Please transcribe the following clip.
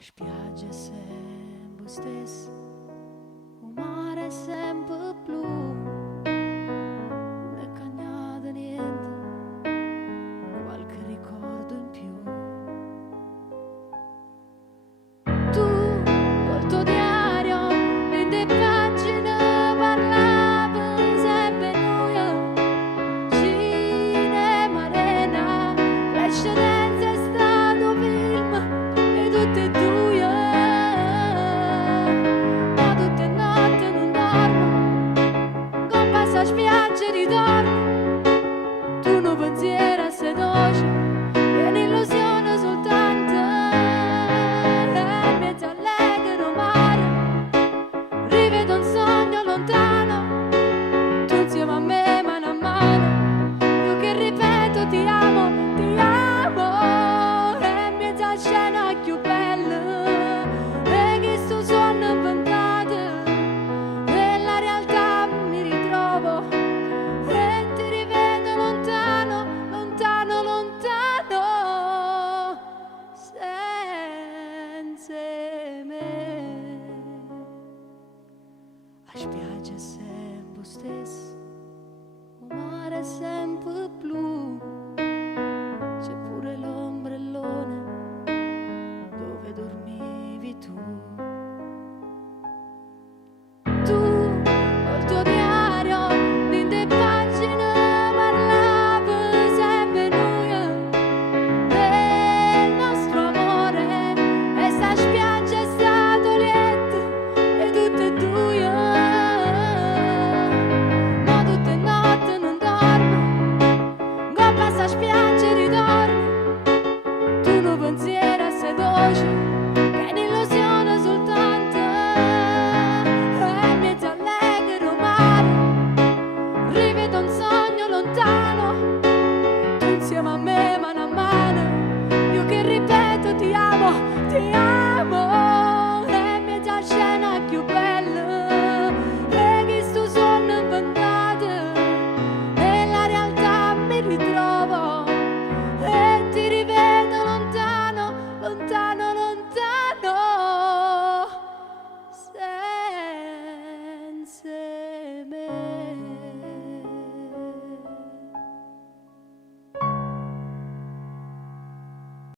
A spiaggia è sempre stesso, il mare è sempre blu, non è cambiato niente, qualche ricordo in più. Tu, col tuo diario, in te pagine parlavi sempre noi, cinema, arena, l'eccedenza è stato film e tutte e due. Ma tutte notte non dormo, con passa spiagge ritorno, tu non pensiero a sedoce, che è un'illusione soltanto, e mezzo allegro mare, rivedo un sogno lontano, tu insieme a me mano a mano, io che ripeto ti amo, e mezza scena più bella, e che sto suono inventato, nella realtà mi ritrovo, e ti rivedo lontano, lontano, lontano, senza me. A spiaggia è sempre stesso, il mare è sempre blu, c'è pure l'ombrellone dove dormivi tu. Tu, col tuo diario, in te pagine parlavi sempre noi, del nostro amore, e sta spiaggia è stato lieto, e tutte e due. Ma tutte notte non dormo, con passa spiaggia ritorno, tu non pensiero a sedoce, che è un'illusione soltanto, e mezzo allegro mare, rivedo un sogno lontano, tu insieme a me